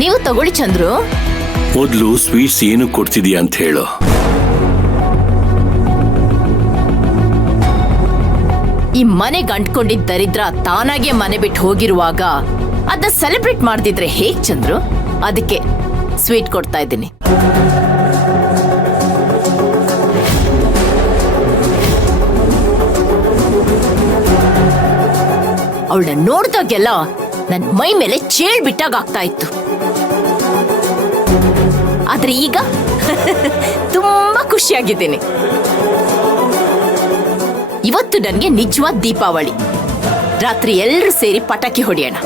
ನೀವು ತಗೊಳ್ಳಿ ಚಂದ್ರು. ಮೊದ್ಲು ಸ್ವೀಟ್ಸ್ ಏನು ಕೊಡ್ತಿದೀಯ ಅಂತ ಹೇಳು. ಈ ಮನೆಗೆ ಅಂಟ್ಕೊಂಡಿದ್ದ ದರಿದ್ರ ತಾನಾಗೆ ಮನೆ ಬಿಟ್ಟು ಹೋಗಿರುವಾಗ ಅದನ್ನ ಸೆಲೆಬ್ರೇಟ್ ಮಾಡ್ತಿದ್ರೆ ಹೇಗ್ ಚಂದ್ರು? ಅದಕ್ಕೆ ಸ್ವೀಟ್ ಕೊಡ್ತಾ ಇದ್ದೀನಿ. ಅವಳನ್ನ ನೋಡ್ದಾಗೆಲ್ಲ ನನ್ ಮೈ ಮೇಲೆ ಚೇಳ್ ಬಿಟ್ಟಾಗ ಆಗ್ತಾ ಇತ್ತು. ಆದ್ರೆ ಈಗ ತುಂಬಾ ಖುಷಿಯಾಗಿದ್ದೀನಿ. ಇವತ್ತು ನನಗೆ ನಿಜವಾದ ದೀಪಾವಳಿ. ರಾತ್ರಿ ಎಲ್ಲರೂ ಸೇರಿ ಪಟಾಕಿ ಹೊಡೆಯೋಣ.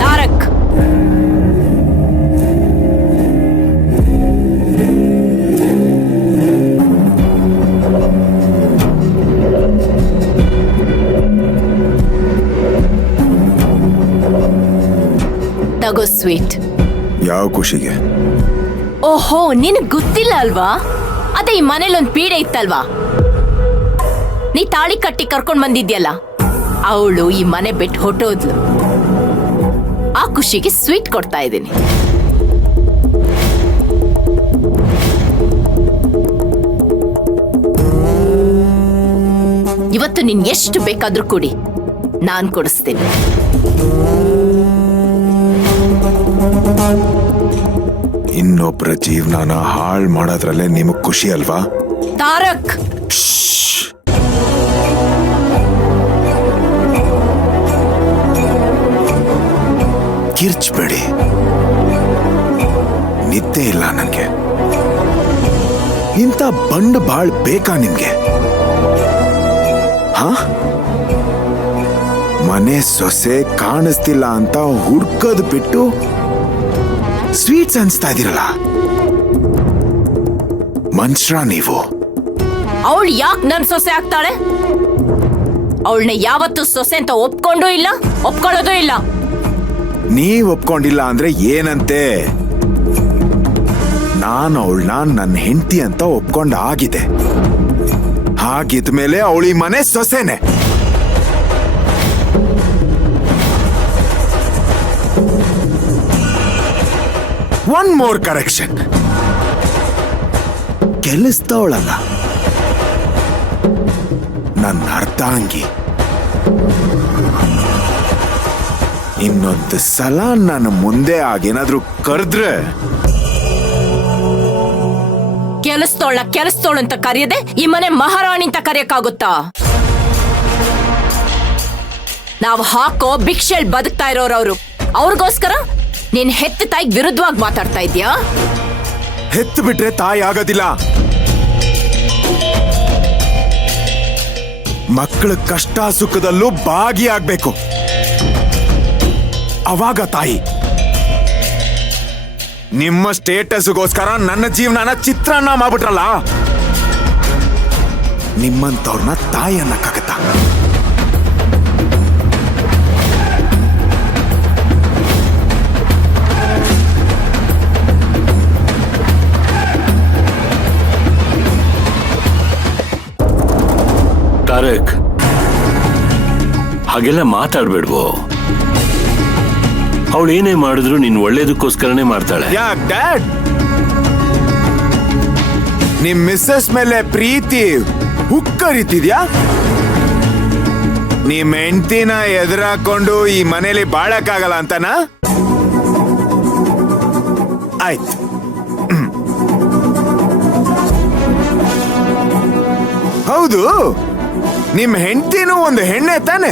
ತಾರಕ್, ತಗೋ ಸ್ವೀಟ್. ಯಾವ ಖುಷಿಗೆ? ಓಹೋ, ನಿನಗ್ ಗೊತ್ತಿಲ್ಲ ಅಲ್ವಾ? ಅದೇ ಈ ಮನೇಲೊಂದ್ ಪೀಡೆ ಇತ್ತಲ್ವಾ, ನೀ ತಾಳಿ ಕಟ್ಟಿ ಕರ್ಕೊಂಡ್ ಬಂದಿದ್ಯಲ್ಲ, ಅವಳು ಈ ಮನೆ ಬಿಟ್ಟು ಹೊಟ್ಟೋದ್ಲು. ಆ ಖುಷಿಗೆ ಸ್ವೀಟ್ ಕೊಡ್ತಾ ಇದ್ದೀನಿ. ಇವತ್ತು ನೀನ್ ಎಷ್ಟು ಬೇಕಾದ್ರೂ ಕೊಡಿ, ನಾನ್ ಕೊಡಿಸ್ತೀನಿ. ಇನ್ನೊಬ್ಬರ ಜೀವನನ ಹಾಳು ಮಾಡೋದ್ರಲ್ಲೇ ನಿಮಗ್ ಖುಷಿ ಅಲ್ವಾ? ತಾರಕ್, ಕಿರ್ಚ್ಬೇಡಿ. ನಿದ್ದೆ ಇಲ್ಲ ನನ್ಗೆ. ಇಂಥ ಬಂಡ್ ಬಾಳ್ ಬೇಕಾ ನಿಮ್ಗೆ? ಹ? ಮನೆ ಸೊಸೆ ಕಾಣಿಸ್ತಿಲ್ಲ ಅಂತ ಹುಡ್ಕೋದ್ ಬಿಟ್ಟು ಸ್ವೀಟ್ಸ್ ಅನ್ಸ್ತಾ ಇದೀರಲ್ಲ, ಮನುಷ್ಯ ನೀವು? ಅವಳು ಯಾಕೆ ನನ್ ಸೊಸೆ ಆಗ್ತಾಳೆ? ಅವಳನ್ನ ಯಾವತ್ತೂ ಸೊಸೆ ಅಂತ ಒಪ್ಕೊಂಡೂ ಇಲ್ಲ, ಒಪ್ಕೊಳ್ಳೋದೂ ಇಲ್ಲ. ನೀವ್ ಒಪ್ಕೊಂಡಿಲ್ಲ ಅಂದ್ರೆ ಏನಂತೆ? ನಾನು ಅವಳನ್ನ ನನ್ನ ಹೆಂಡತಿ ಅಂತ ಒಪ್ಕೊಂಡ ಆಗಿದೆ. ಹಾಗಿದ್ಮೇಲೆ ಅವಳಿ ಮನೆ ಸೊಸೆನೆ. One more correction. ಕೆಲಸದವಳಲ್ಲ, ನನ್ನ ಅರ್ಧಾಂಗಿ. ಇನ್ನೊಂದು ಸಲ ನನ್ನ ಮುಂದೆ ಆಗೇನಾದ್ರೂ ಕರೆದ್ರೆ, ಕೆಲಸದೋಳ ಅಂತ ಕರೆಯದೆ ಈ ಮನೆ ಮಹಾರಾಣಿ ಅಂತ ಕರೆಯಕ್ಕಾಗುತ್ತಾ? ನಾವು ಹಾಕೋ ಭಿಕ್ಷೆಲ್ ಬದುಕ್ತಾ ಇರೋರವ್ರು. ಅವ್ರಿಗೋಸ್ಕರ ನೀನ್ ಹೆತ್ತ ತಾಯಿಗೆ ವಿರುದ್ಧವಾಗಿ ಮಾತಾಡ್ತಾ ಇದ್ಯಾ? ಹೆತ್ತು ಬಿಟ್ರೆ ತಾಯಿ ಆಗೋದಿಲ್ಲ. ಮಕ್ಕಳ ಕಷ್ಟ ಸುಖದಲ್ಲೂ ಭಾಗಿಯಾಗ್ಬೇಕು, ಅವಾಗ ತಾಯಿ. ನಿಮ್ಮ ಸ್ಟೇಟಸ್ಗೋಸ್ಕರ ನನ್ನ ಜೀವನನ ಚಿತ್ರಾನ್ನ ಮಾಡ್ಬಿಟ್ರಲ್ಲ, ನಿಮ್ಮಂತವ್ರನ್ನ ತಾಯಿ ಅನ್ನಕ್ಕಾಗತ್ತ? ತಾರಕ್, ಹಾಗೆಲ್ಲ ಮಾತಾಡ್ಬೇಡ್ವೋ. ಅವಳು ಏನೇ ಮಾಡಿದ್ರು ನೀನ್ ಒಳ್ಳೇದಕ್ಕೋಸ್ಕರನೇ ಮಾಡ್ತಾಳೆ. ಯಾಕ್ ಡ್ಯಾಡ್? ನಿಮ್ ಮಿಸ್ಸಸ್ ಮೇಲೆ ಪ್ರೀತಿ ಹುಕ್ಕರಿತಿದ್ಯಾ? ನಿಮ್ ಹೆಂಡತಿನ ಎದುರಾಕೊಂಡು ಈ ಮನೇಲಿ ಬಾಳಕ್ಕಾಗಲ್ಲ ಅಂತನಾ? ಆಯ್ತು, ಹೌದು. ನಿಮ್ ಹೆಂಡತಿನೂ ಒಂದು ಹೆಣ್ಣೆ ತಾನೆ?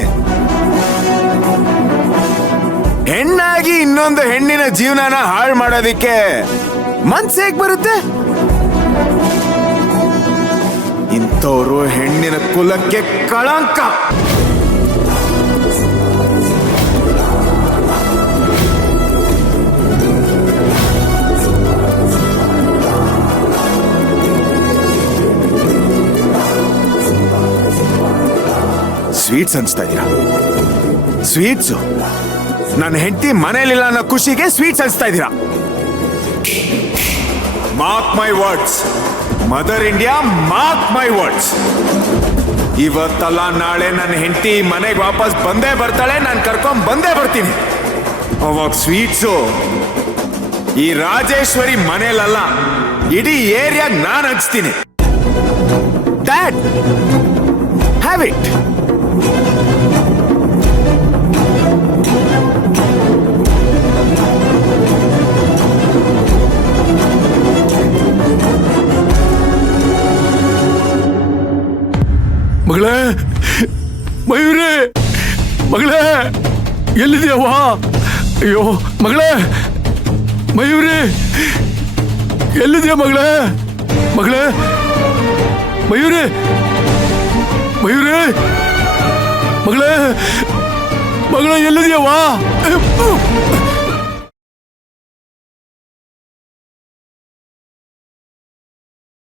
ಹೆಣ್ಣಾಗಿ ಇನ್ನೊಂದು ಹೆಣ್ಣಿನ ಜೀವನನ ಹಾಳು ಮಾಡೋದಿಕ್ಕೆ ಮನ್ಸು ಹೇಗ್ ಬರುತ್ತೆ? ಇಂಥವ್ರು ಹೆಣ್ಣಿನ ಕುಲಕ್ಕೆ ಕಳಂಕ. ಸ್ವೀಟ್ಸ್ ಅನ್ಸ್ತಾ ಇದೀರಾ? ಸ್ವೀಟ್ಸು ನನ್ನ ಹೆಂಡತಿ ಮನೇಲಿಲ್ಲ ಅನ್ನೋ ಖುಷಿಗೆ ಸ್ವೀಟ್ಸ್ ಅನ್ಸ್ತಾ ಇದ್ದೀರಾ? Mark my words, mother India, mark my words. ಇವತ್ತಲ್ಲ ನಾಳೆ ನನ್ನ ಹೆಂಡತಿ ಮನೆಗೆ ವಾಪಸ್ ಬಂದೇ ಬರ್ತಾಳೆ, ನಾನು ಕರ್ಕೊಂಡ್ ಬಂದೇ ಬರ್ತೀನಿ. ಅವಾಗ ಸ್ವೀಟ್ಸು ಈ ರಾಜೇಶ್ವರಿ ಮನೇಲಲ್ಲ, ಇಡೀ ಏರಿಯಾಗ ನಾನು ಹಂಚ್ತೀನಿ. Dad, have it. ಮಗಳೇ, ಮಯೂರಿ, ಮಗಳೇ, ಎಲ್ಲಿದೆಯವ್ವ? ಅಯ್ಯೋ ಮಗಳೇ, ಮಯೂರಿ, ಎಲ್ಲಿದೆಯಾ ಮಗಳೇ? ಮಗಳೇ, ಮಯೂರಿ, ಮಯೂರಿ, ಮಗಳೇ, ಮಗಳೇ, ಎಲ್ಲಿದೆಯವ್ವ?